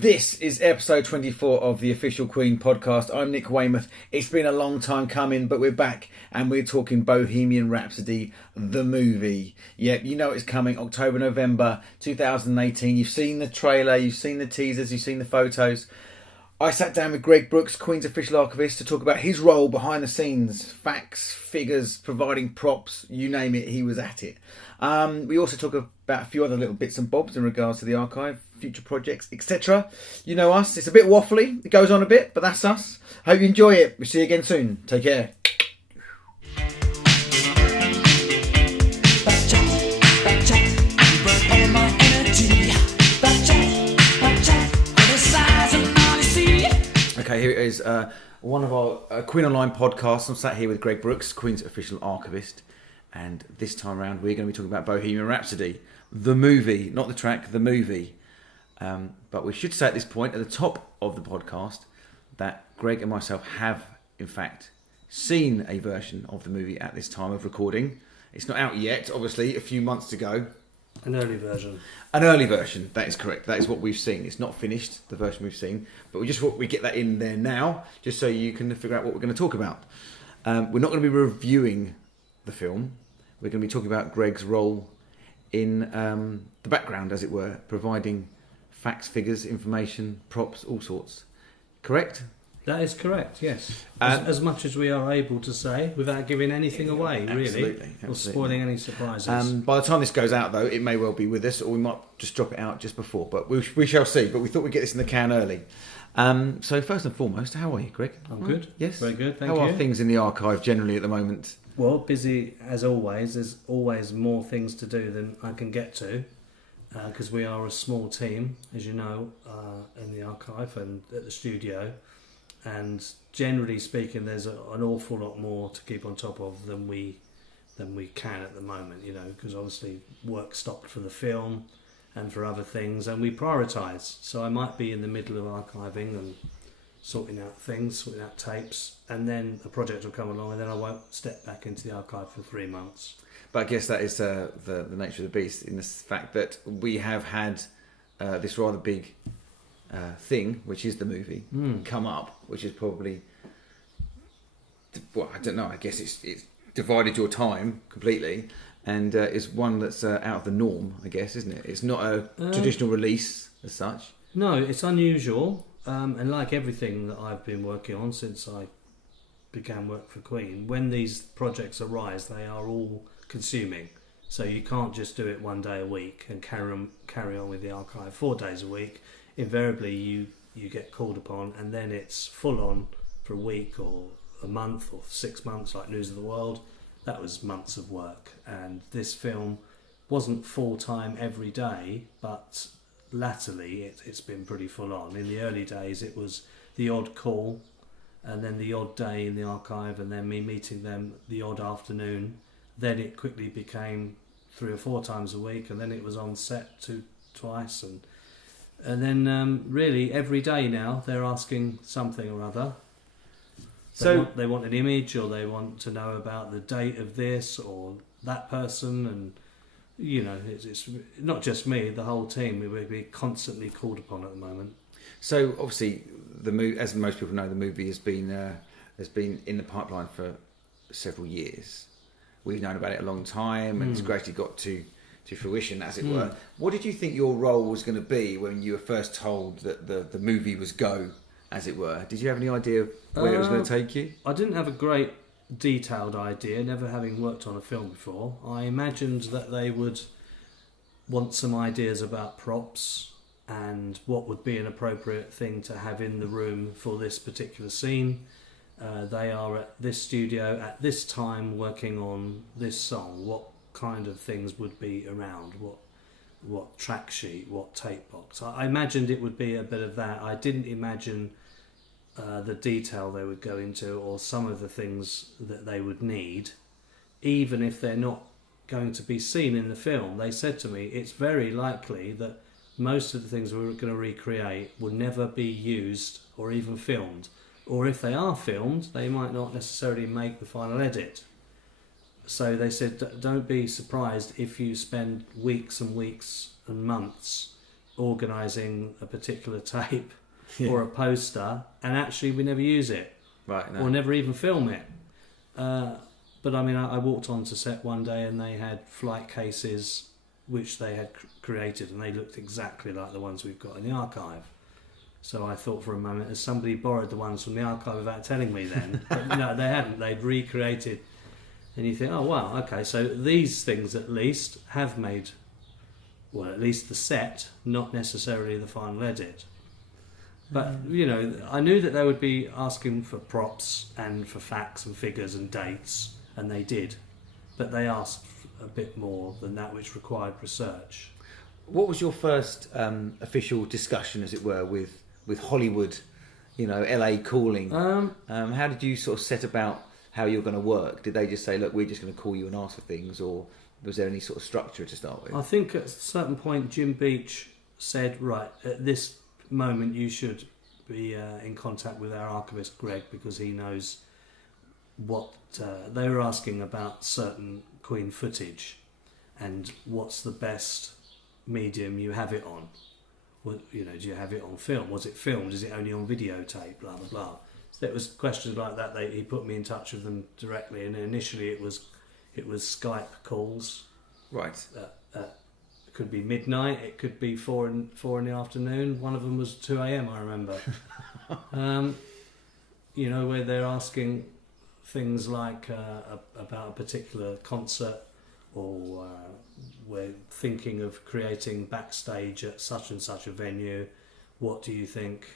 This is episode 24 of the Official Queen podcast. I'm Nick Weymouth. It's been a long time coming, but we're back and we're talking Bohemian Rhapsody, the movie. Yep, you know it's coming October, November 2018. You've seen the trailer, you've seen the teasers, you've seen the photos. I sat down with Greg Brooks, Queen's official archivist, to talk about his role behind the scenes, facts, figures, providing props, you name it, he was at it. We also talk about a few other little bits and bobs in regards to the archive, future projects, etc. You know us, it's a bit waffly, it goes on a bit, but that's us. Hope you enjoy it. We'll see you again soon. Take care. Okay, here it is. One of our Queen Online podcasts. I'm sat here with Greg Brooks, Queen's official archivist. And this time around, we're going to be talking about Bohemian Rhapsody, the movie, not the track, the movie. But we should say at this point, at the top of the podcast, that Greg and myself have, in fact, seen a version of the movie at this time of recording. It's not out yet, obviously, a few months to go. An early version. An early version, that is correct. That is what we've seen. It's not finished, the version we've seen. But we get that in there now, just so you can figure out what we're going to talk about. We're not going to be reviewing the film. We're going to be talking about Greg's role in the background, as it were, providing facts, figures, information, props, all sorts. Correct? That is correct, yes. As much as we are able to say, without giving anything away, really. Absolutely. Or spoiling any surprises. By the time this goes out, though, it may well be with us, or we might just drop it out just before. But we shall see. But we thought we'd get this in the can early. So first and foremost, how are you, Greg? I'm good. Yes? Very good, thank you. How are things in the archive generally at the moment? Well, busy as always. There's always more things to do than I can get to. Because we are a small team, as you know, in the archive and at the studio. And generally speaking, there's an awful lot more to keep on top of than we can at the moment, you know, because obviously work stopped for the film and for other things, and we prioritise. So I might be in the middle of archiving and sorting out things, sorting out tapes, and then a project will come along, and then I won't step back into the archive for 3 months. But I guess that is the nature of the beast, in the fact that we have had this rather big thing, which is the movie, come up, which is probably, well, I don't know, I guess it's divided your time completely, and is one that's out of the norm, I guess, isn't it? It's not a traditional release as such. No, it's unusual, and like everything that I've been working on since I began work for Queen, when these projects arise, they are all consuming. So you can't just do it 1 day a week and carry on with the archive 4 days a week. Invariably you get called upon, and then it's full on for a week or a month or 6 months, like News of the World. That was months of work, and this film wasn't full time every day, but latterly it's been pretty full on. In the early days it was the odd call, and then the odd day in the archive, and then me meeting them the odd afternoon. Then it quickly became 3 or 4 times a week, and then it was on set twice, and then really every day now they're asking something or other. They want an image, or they want to know about the date of this or that person, and you know, it's not just me, the whole team. We're constantly called upon at the moment. So obviously, as most people know, the movie has been in the pipeline for several years. We've known about it a long time, and it's gradually got to fruition, as it were. What did you think your role was going to be when you were first told that the movie was go, as it were? Did you have any idea where it was going to take you? I didn't have a great detailed idea, never having worked on a film before. I imagined that they would want some ideas about props and what would be an appropriate thing to have in the room for this particular scene. They are at this studio at this time working on this song. What kind of things would be around? What track sheet? What tape box? I imagined it would be a bit of that. I didn't imagine the detail they would go into, or some of the things that they would need, even if they're not going to be seen in the film. They said to me, it's very likely that most of the things we're going to recreate will never be used or even filmed. Or if they are filmed, they might not necessarily make the final edit. So they said, don't be surprised if you spend weeks and weeks and months organising a particular tape or a poster, and actually we never use it, right? No. Or never even film it. But I mean, I walked onto set one day and they had flight cases which they had created, and they looked exactly like the ones we've got in the archive. So I thought for a moment, has somebody borrowed the ones from the archive without telling me then? But no, they hadn't. They'd recreated. And you think, oh, wow, okay, so these things at least have made, well, at least the set, not necessarily the final edit. But, you know, I knew that they would be asking for props and for facts and figures and dates, and they did. But they asked a bit more than that, which required research. What was your first official discussion, as it were, with Hollywood, you know, LA calling? How did you sort of set about how you're going to work? Did they just say, look, we're just going to call you and ask for things, or was there any sort of structure to start with? I think at a certain point Jim Beach said, right, at this moment you should be in contact with our archivist Greg, because he knows what they were asking about certain Queen footage and what's the best medium you have it on. Well, you know, do you have it on film? Was it filmed? Is it only on videotape? Blah blah blah. So there was questions like that. He put me in touch with them directly, and initially it was Skype calls. Right. It could be midnight. It could be 4 in the afternoon. One of them was 2 a.m. I remember. You know, where they're asking things like about a particular concert, or we're thinking of creating backstage at such and such a venue. What do you think?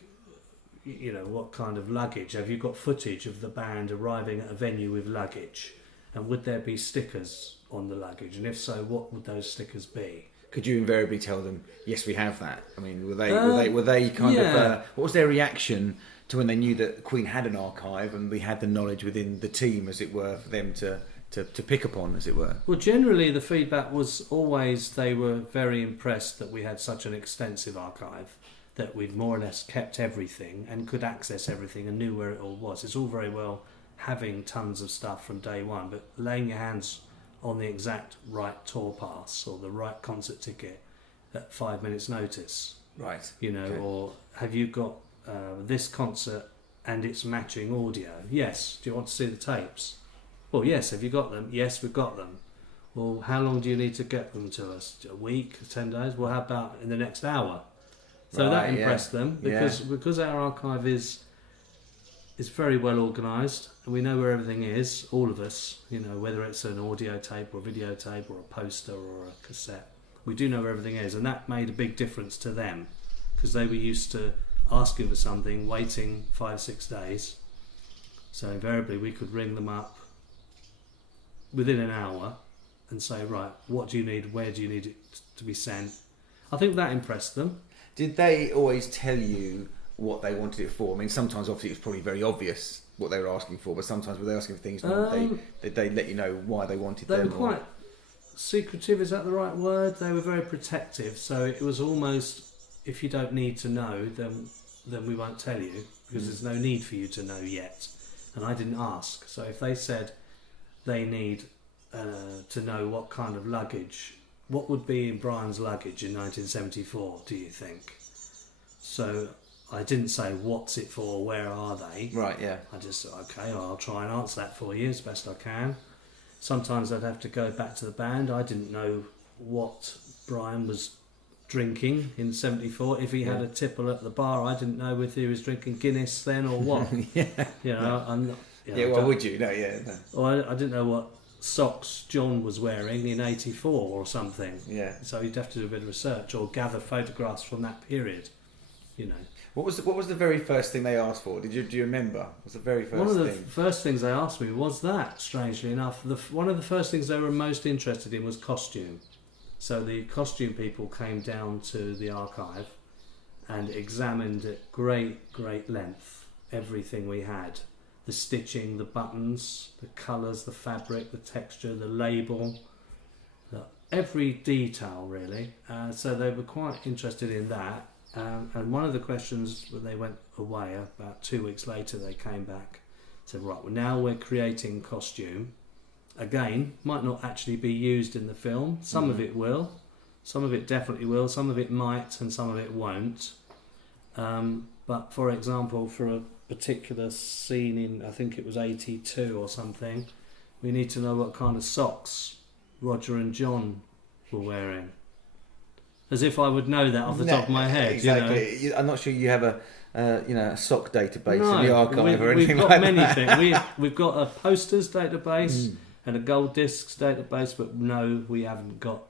You know, what kind of luggage? Have you got footage of the band arriving at a venue with luggage? And would there be stickers on the luggage? And if so, what would those stickers be? Could you invariably tell them, yes, we have that? I mean, were they kind of? What was their reaction to when they knew that Queen had an archive and we had the knowledge within the team, as it were, for them to pick upon, as it were? Well, generally the feedback was always they were very impressed that we had such an extensive archive, that we'd more or less kept everything and could access everything and knew where it all was. It's all very well having tons of stuff from day one, but laying your hands on the exact right tour pass or the right concert ticket at 5 minutes notice. Right. You know, okay. Or have you got this concert and its matching audio? Yes. Do you want to see the tapes? Well, yes. Have you got them? Yes, we've got them. Well, how long do you need to get them to us? A week? 10 days? Well, how about in the next hour? So that impressed them, because our archive is very well organised, and we know where everything is, all of us, you know, whether it's an audio tape or a videotape or a poster or a cassette. We do know where everything is, and that made a big difference to them, because they were used to asking for something, waiting 5-6 days. So invariably we could ring them up within an hour and say, right, what do you need, where do you need it to be sent? I think that impressed them. Did they always tell you what they wanted it for? I mean, sometimes obviously it was probably very obvious what they were asking for, but sometimes were they asking for things they let you know why they wanted them? They were quite secretive, is that the right word? They were very protective, so it was almost, if you don't need to know, then we won't tell you, because there's no need for you to know yet. And I didn't ask. So if they said they need to know what kind of luggage, what would be in Brian's luggage in 1974, do you think? So I didn't say, what's it for, where are they? Right, yeah. I just said, okay, I'll try and answer that for you as best I can. Sometimes I'd have to go back to the band. I didn't know what Brian was drinking in 74. If he had a tipple at the bar, I didn't know if he was drinking Guinness then or what. Yeah. You know, I'm not, you know, yeah, well, would you? No, yeah. No. Or I didn't know what socks John was wearing in 84 or something. Yeah. So you'd have to do a bit of research or gather photographs from that period, you know. What was the very first thing they asked for? Do you remember? What was the very first thing? One of the first things they asked me was that, strangely enough. One of the first things they were most interested in was costume. So the costume people came down to the archive and examined at great length everything we had. The stitching, the buttons, the colours, the fabric, the texture, the label, every detail really. So they were quite interested in that. And one of the questions when they went away, about 2 weeks later, they came back and said, right, well, now we're creating costume. Again, might not actually be used in the film. Some of it will, Some of it definitely will, some of it might, and some of it won't. But for example, for a particular scene in, I think it was 82 or something, we need to know what kind of socks Roger and John were wearing. As if I would know that off the top of my head. Exactly. You know? I'm not sure you have a sock database in the archive or anything we've got like many that. things. We've got a posters database and a gold discs database, but no, we haven't got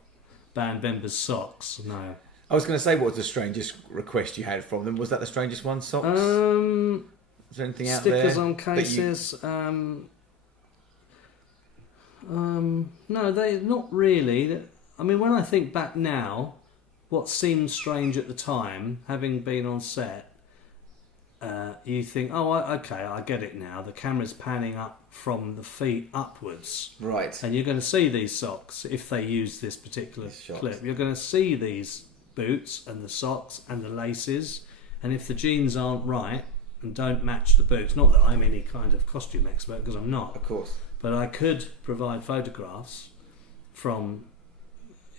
band members' socks. No. I was going to say, what was the strangest request you had from them? Was that the strangest one? Socks? Is there anything out there? Stickers on cases. No, they not really. I mean, when I think back now, what seemed strange at the time, having been on set, you think, oh, okay, I get it now. The camera's panning up from the feet upwards. Right. And you're going to see these socks if they use this particular clip. You're going to see these boots and the socks and the laces. And if the jeans aren't right and don't match the boots, not that I'm any kind of costume expert, because I'm not. Of course. But I could provide photographs from...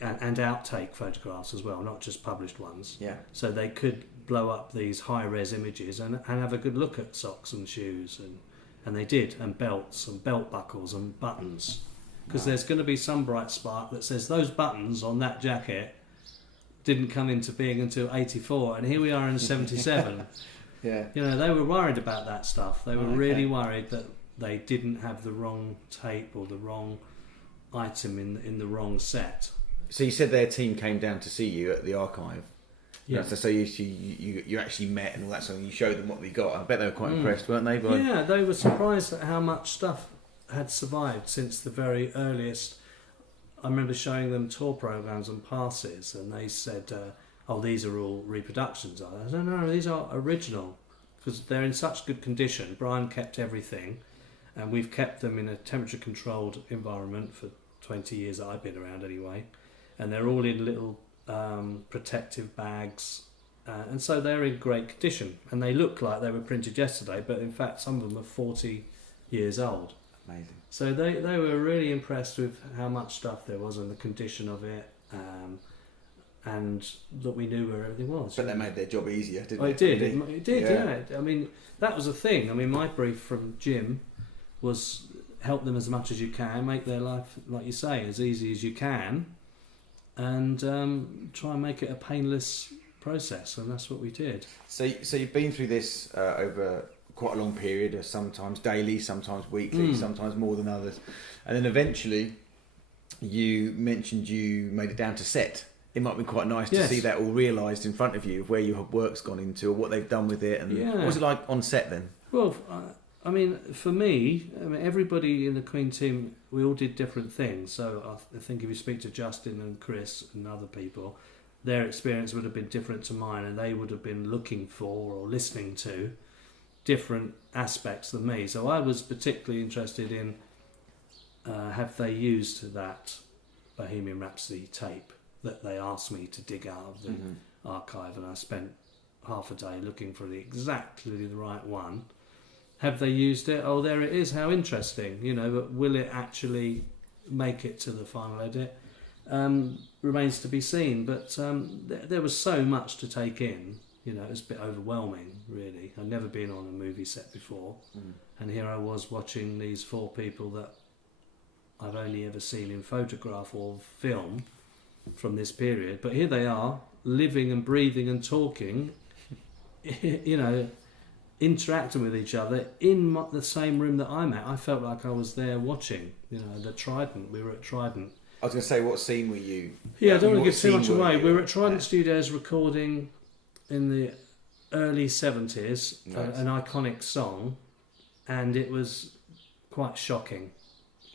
and outtake photographs as well, not just published ones. Yeah. So they could blow up these high-res images and have a good look at socks and shoes, and they did, and belts and belt buckles and buttons, because there's going to be some bright spark that says those buttons on that jacket didn't come into being until 84, and here we are in 77. Yeah. You know, they were worried about that stuff. They were really worried that they didn't have the wrong tape or the wrong item in the wrong set. So you said their team came down to see you at the archive. Yeah. So you actually met and all that, so you showed them what we got. I bet they were quite impressed, weren't they? Yeah, they were surprised at how much stuff had survived since the very earliest. I remember showing them tour programs and passes, and they said, "Oh, these are all reproductions." I said, "No, these are original, because they're in such good condition. Brian kept everything, and we've kept them in a temperature-controlled environment for 20 years that I've been around anyway." And they're all in little protective bags, and so they're in great condition, and they look like they were printed yesterday, but in fact some of them are 40 years old. Amazing. So they were really impressed with how much stuff there was and the condition of it, and that we knew where everything was. But that made their job easier, didn't it? It did, yeah. I mean, that was the thing. I mean, my brief from Jim was help them as much as you can, make their life, like you say, as easy as you can, and try and make it a painless process, and that's what we did. So you've been through this over quite a long period, sometimes daily, sometimes weekly, sometimes more than others, and then eventually you mentioned you made it down to set. It might be quite nice to see that all realised in front of you, of where your work's gone into, or what they've done with it, and what was it like on set then? Well, I mean, for me, everybody in the Queen team, we all did different things. So I think if you speak to Justin and Chris and other people, their experience would have been different to mine, and they would have been looking for or listening to different aspects than me. So I was particularly interested in have they used that Bohemian Rhapsody tape that they asked me to dig out of the archive, and I spent half a day looking for exactly the right one. Have they used it? Oh, there it is. How interesting, but will it actually make it to the final edit? Remains to be seen, but there was so much to take in, it was a bit overwhelming, really. I'd never been on a movie set before, and here I was watching these four people that I've only ever seen in photograph or film from this period, but here they are, living and breathing and talking, interacting with each other in the same room that I'm at. I felt like I was there watching, the Trident. We were at Trident. I was going to say, what scene were you? Yeah, I don't want to give too much away. We were at Trident Studios recording in the early 70s, an iconic song, and it was quite shocking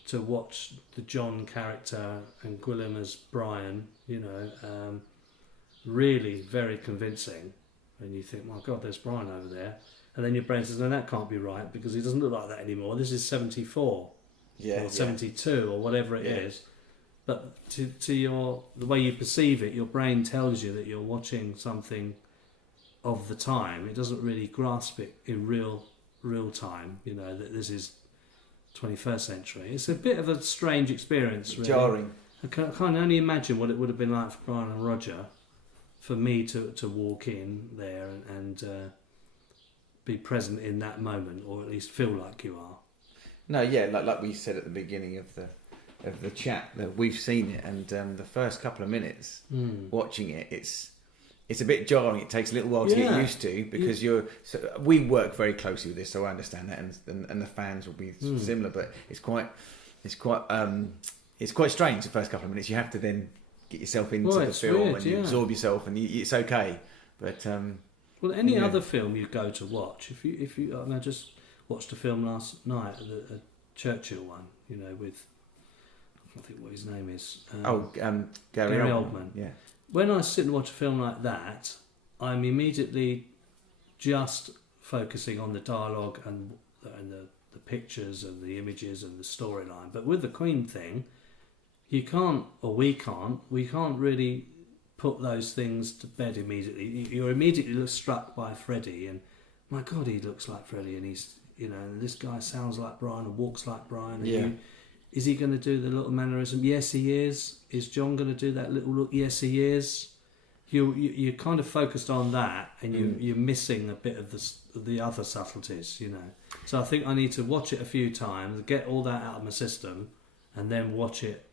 to watch the John character and Gwilym as Brian, really very convincing. And you think, my God, there's Brian over there. And then your brain says, no, that can't be right, because he doesn't look like that anymore. This is 74 or 72 or whatever it is. But to the way you perceive it, your brain tells you that you're watching something of the time. It doesn't really grasp it in real time, that this is 21st century. It's a bit of a strange experience, really. Jarring. I can only imagine what it would have been like for Brian and Roger, for me to walk in there and be present in that moment, or at least feel like you are. No, yeah, like we said at the beginning of the chat, that we've seen it, and the first couple of minutes watching it, it's a bit jarring. It takes a little while to get used to, because we work very closely with this, so I understand that, and the fans will be similar, but it's quite strange the first couple of minutes. You have to then get yourself into the film, weird, and you absorb yourself, and it's okay. But well, any other film you go to watch, if you I just watched a film last night, a Churchill one, with, I can't think what his name is. Gary Oldman. Yeah. When I sit and watch a film like that, I'm immediately just focusing on the dialogue and the pictures and the images and the storyline. But with the Queen thing, we can't really put those things to bed immediately. You're immediately struck by Freddie, and my God, he looks like Freddie, and he's, and this guy sounds like Brian and walks like Brian. And is he going to do the little mannerism? Yes, he is. Is John going to do that little look? Yes, he is. You're kind of focused on that, and you're missing a bit of the other subtleties, So I think I need to watch it a few times, get all that out of my system, and then watch it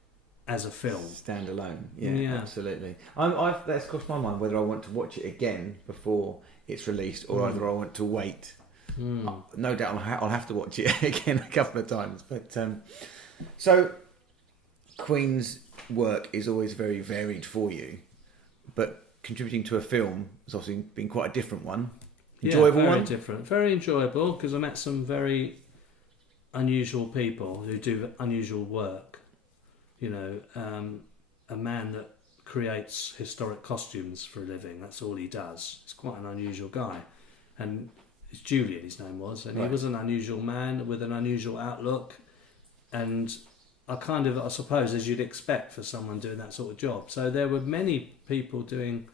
as a film. Standalone. Yeah. Absolutely. That's crossed my mind whether I want to watch it again before it's released, or either I want to wait. No doubt I'll have to watch it again a couple of times. But so Queen's work is always very varied for you, but contributing to a film has obviously been quite a different one. Enjoyable very one? Different. Very enjoyable, because I met some very unusual people who do unusual work. A man that creates historic costumes for a living. That's all he does. He's quite an unusual guy. And it's Julian, his name was. And He was an unusual man with an unusual outlook. And I suppose, as you'd expect for someone doing that sort of job. So there were many people doing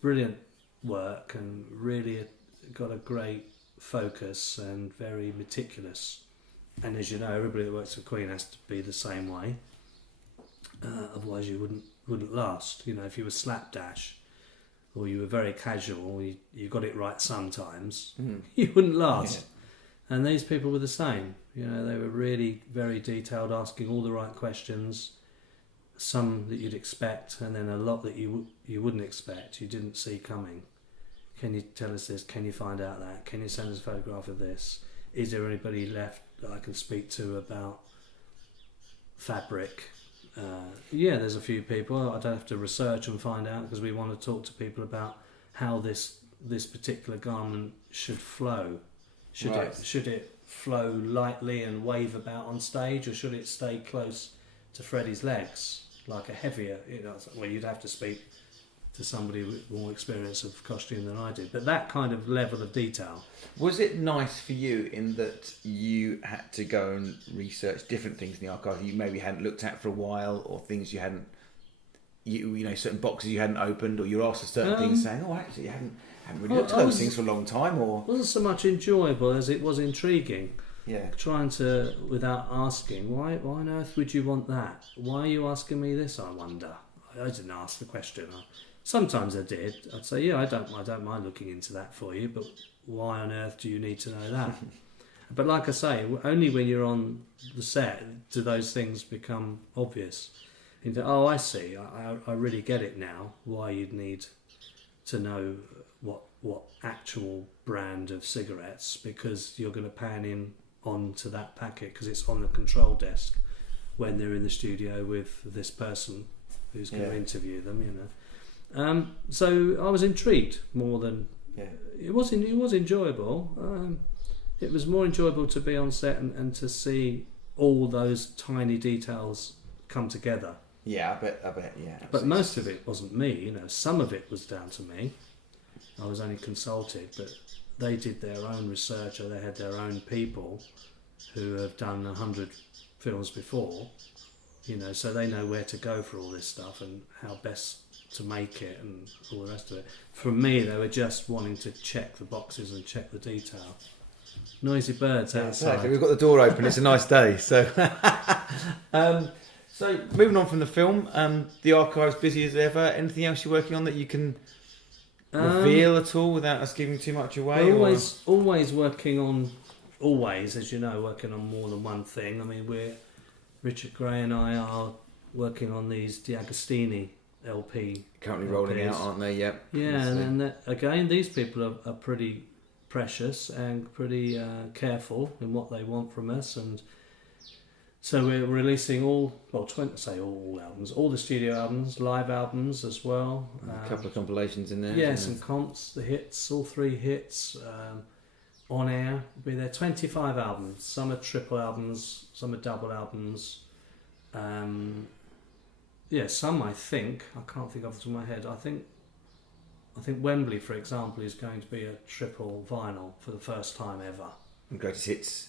brilliant work and really got a great focus and very meticulous. And as you know, everybody that works for Queen has to be the same way. Otherwise you wouldn't last. If you were slapdash or you were very casual, or you got it right sometimes, you wouldn't last. Yeah. And these people were the same. They were really very detailed, asking all the right questions, some that you'd expect, and then a lot that you wouldn't expect, you didn't see coming. Can you tell us this? Can you find out that? Can you send us a photograph of this? Is there anybody left that I can speak to about fabric? There's a few people. I don't have to research and find out, because we want to talk to people about how this particular garment should flow. Should it flow lightly and wave about on stage, or should it stay close to Freddie's legs like a heavier? You'd have to speak to somebody with more experience of costume than I did. But that kind of level of detail. Was it nice for you in that you had to go and research different things in the archive you maybe hadn't looked at for a while, or things you hadn't, certain boxes you hadn't opened, or you were asked certain things saying, actually you hadn't really looked at those things for a long time, or... It wasn't so much enjoyable as it was intriguing. Yeah. Trying to, without asking, why on earth would you want that? Why are you asking me this, I wonder? I didn't ask the question. Sometimes I did. I'd say, I don't mind looking into that for you, but why on earth do you need to know that? But like I say, only when you're on the set do those things become obvious. I see. I really get it now, why you'd need to know what actual brand of cigarettes, because you're going to pan in onto that packet, because it's on the control desk when they're in the studio with this person who's going to interview them, So I was intrigued more than... It was enjoyable. It was more enjoyable to be on set and to see all those tiny details come together. Yeah, I bet, yeah. But most of it wasn't me, some of it was down to me. I was only consulted, but they did their own research, or they had their own people who have done 100 films before, so they know where to go for all this stuff and how best to make it and all the rest of it. For me, they were just wanting to check the boxes and check the detail. Noisy birds outside. Exactly. We've got the door open. It's a nice day. So So, moving on from the film, the archive's busy as ever. Anything else you're working on that you can reveal at all without us giving too much away? We're always working on, as you know, working on more than one thing. I mean, Richard Gray and I are working on these D'Agostini LP. Currently rolling out, aren't they? Yep. Yeah, and again, these people are pretty precious and pretty careful in what they want from us, and so we're releasing all albums, all the studio albums, live albums as well. A couple of compilations in there. Yeah, some comps, the hits, all 3 hits. On air, will be there 25 albums. Some are triple albums, some are double albums. Some I can't think off the top of my head. I think Wembley, for example, is going to be a triple vinyl for the first time ever. And Greatest Hits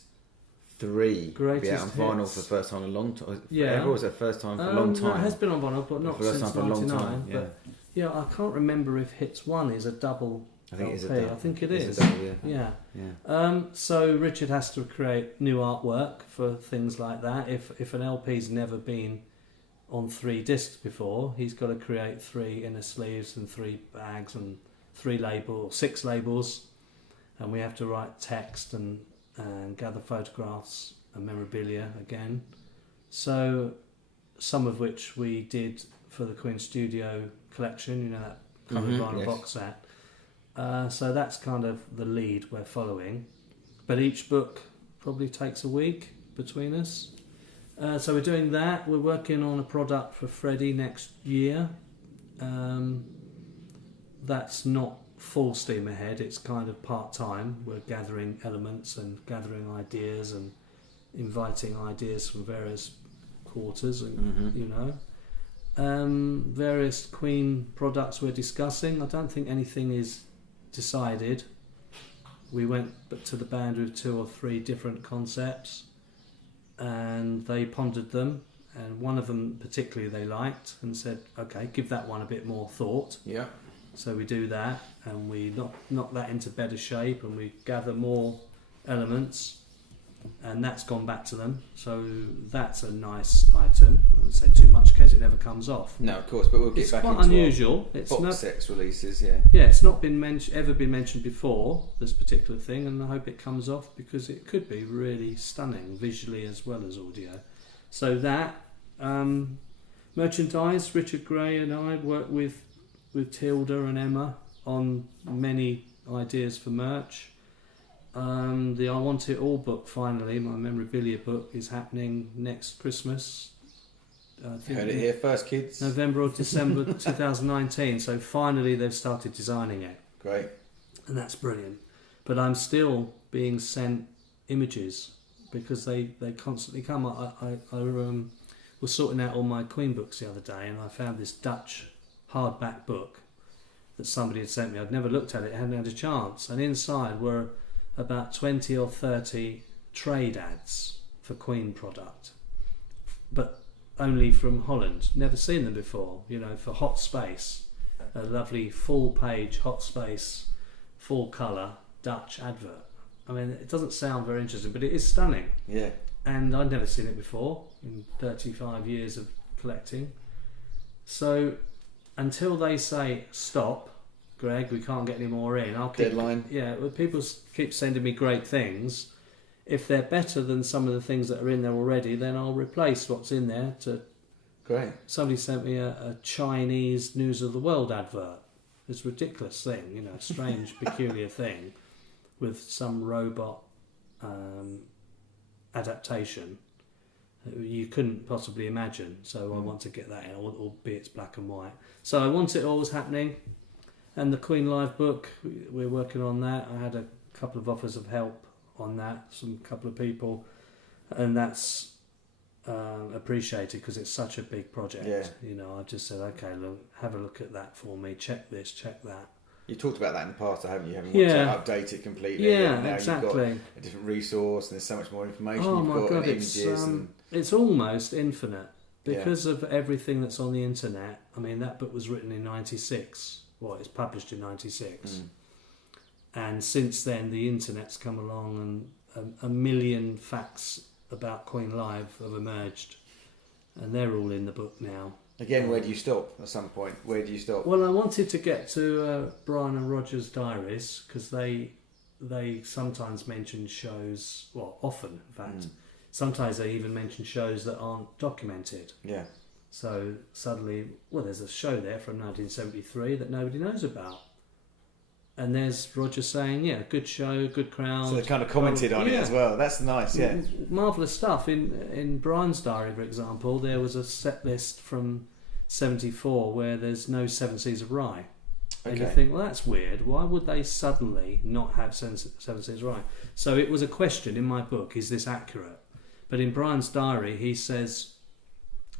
3 will be out on vinyl for the first time in a long time. Yeah. Ever, or was it first time for a long time? No, it has been on vinyl, but not since 99. Yeah. But yeah, I can't remember if Hits 1 is a double. I think LP. it is a double. I think it is. Yeah. So Richard has to create new artwork for things like that. If an LP's never been on 3 discs before, he's got to create 3 inner sleeves and 3 bags and 6 labels, and we have to write text and gather photographs and memorabilia again. So some of which we did for the Queen Studio collection, that covered vinyl box set. So that's kind of the lead we're following. But each book probably takes a week between us. So we're doing that. We're working on a product for Freddie next year. That's not full steam ahead. It's kind of part-time. We're gathering elements and gathering ideas and inviting ideas from various quarters and, various Queen products we're discussing. I don't think anything is decided. We went to the band with 2 or 3 different concepts and they pondered them, and one of them particularly they liked and said, okay, give that one a bit more thought. Yeah. So we do that and we knock that into better shape and we gather more elements, and that's gone back to them. So that's a nice item. I won't say too much in case it never comes off. No, of course, but we'll get back into It's quite unusual. It's box sets releases, yeah. Yeah, it's not been ever been mentioned before, this particular thing, and I hope it comes off because it could be really stunning visually as well as audio. So that merchandise, Richard Gray and I work with Tilda and Emma on many ideas for merch. The I Want It All book, finally, my memorabilia book, is happening next Christmas. I think Heard it here first, kids. November or December 2019. So finally they've started designing it. Great. And that's brilliant. But I'm still being sent images because they constantly come. I was sorting out all my Queen books the other day and I found this Dutch hardback book that somebody had sent me. I'd never looked at it, hadn't had a chance. And inside were about 20 or 30 trade ads for Queen product, but only from Holland. Never seen them before, for Hot Space, a lovely full page Hot Space, full colour Dutch advert. I mean, it doesn't sound very interesting, but it is stunning. Yeah. And I'd never seen it before in 35 years of collecting. So until they say stop, Greg, we can't get any more in. I'll keep, deadline. Yeah, well, people keep sending me great things. If they're better than some of the things that are in there already, then I'll replace what's in there. Great. Somebody sent me a Chinese News of the World advert. It's a ridiculous thing, a strange, peculiar thing with some robot adaptation you couldn't possibly imagine. So I want to get that in, albeit it's black and white. So I Want It All is happening. And the Queen Live book, we're working on that. I had a couple of offers of help on that, couple of people, and that's appreciated because it's such a big project. Yeah. I just said, okay, look, have a look at that for me. Check this, check that. You talked about that in the past, haven't you? Having wanted to update it completely. Yeah, now exactly. You've got a different resource, and there's so much more information. Oh you've my got God, and images. it's almost infinite because of everything that's on the internet. I mean, that book was written in '96. Well, it's published in '96, and since then the internet's come along, and a million facts about Queen Live have emerged, and they're all in the book now. Again, where do you stop at some point? Where do you stop? Well, I wanted to get to Brian and Roger's diaries because they sometimes mention shows, well, often in fact, sometimes they even mention shows that aren't documented. Yeah. So suddenly, well, there's a show there from 1973 that nobody knows about. And there's Roger saying, yeah, good show, good crowd. So they kind of commented on it as well. That's nice, yeah. Marvellous stuff. In Brian's diary, for example, there was a set list from 74 where there's no Seven Seas of Rye. And you think, well, that's weird. Why would they suddenly not have Seven Seas of Rye? So it was a question in my book, is this accurate? But in Brian's diary, he says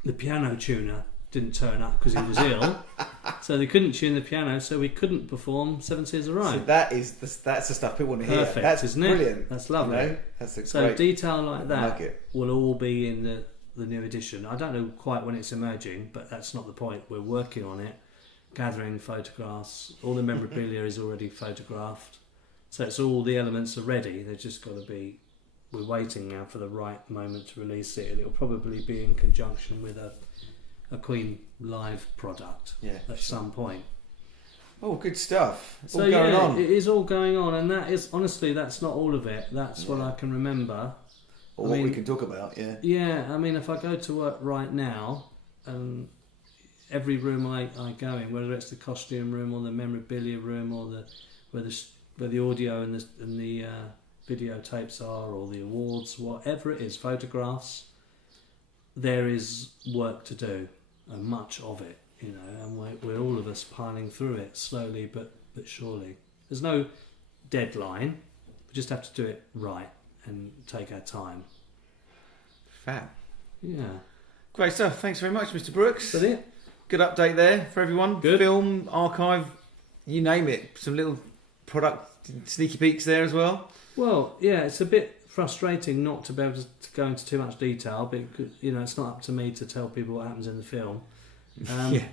the piano tuner didn't turn up because he was ill, so they couldn't tune the piano, so we couldn't perform Seven Seas of Rye. So that's the stuff people want to hear. Perfect, that's isn't it? Brilliant. That's lovely. You know? That's a so great detail like that nugget. will all be in the new edition. I don't know quite when it's emerging, but that's not the point. We're working on it, gathering photographs. All the memorabilia is already photographed, so it's all the elements are ready. They've just got to be. We're waiting now for the right moment to release it, and it'll probably be in conjunction with a Queen live product at some point. Oh, good stuff. It's so all going on. It is all going on, and that is honestly that's not all of it. That's what I can remember. Or what we can talk about, yeah. Yeah, I mean, if I go to work right now, every room I go in, whether it's the costume room or the memorabilia room or where the audio and the videotapes are, or the awards, whatever it is, photographs, there is work to do, and much of it, you know, and we're all of us piling through it slowly but surely. There's no deadline. We just have to do it right and take our time. Fab. Yeah. Great stuff. Thanks very much, Mr. Brooks. Is that it? Good update there for everyone. Good. Film, archive, you name it. Some little product sneaky peeks there as well. Well, yeah, it's a bit frustrating not to be able to go into too much detail, but you know, it's not up to me to tell people what happens in the film. I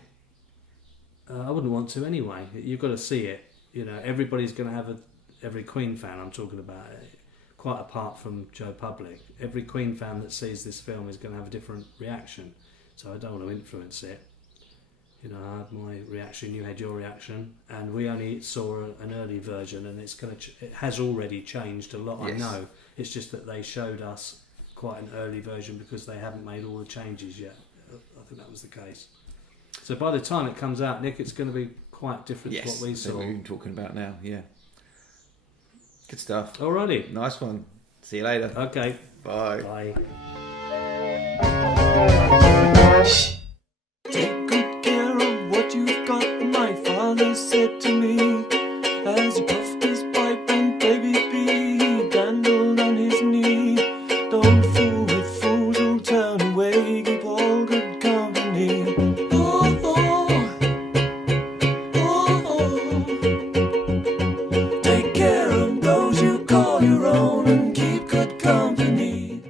wouldn't want to anyway. You've got to see it. You know, everybody's going to have every Queen fan I'm talking about, quite apart from Joe Public. Every Queen fan that sees this film is going to have a different reaction. So I don't want to influence it. You know, I had my reaction, you had your reaction, and we only saw an early version, and it has already changed a lot. Yes. I know. It's just that they showed us quite an early version because they haven't made all the changes yet. I think that was the case. So by the time it comes out, Nick, it's going to be quite different to what we saw. What we're talking about now, yeah. Good stuff. Alrighty. Nice one. See you later. Okay. Bye. Bye. Take good care of what you've got, my father said to me.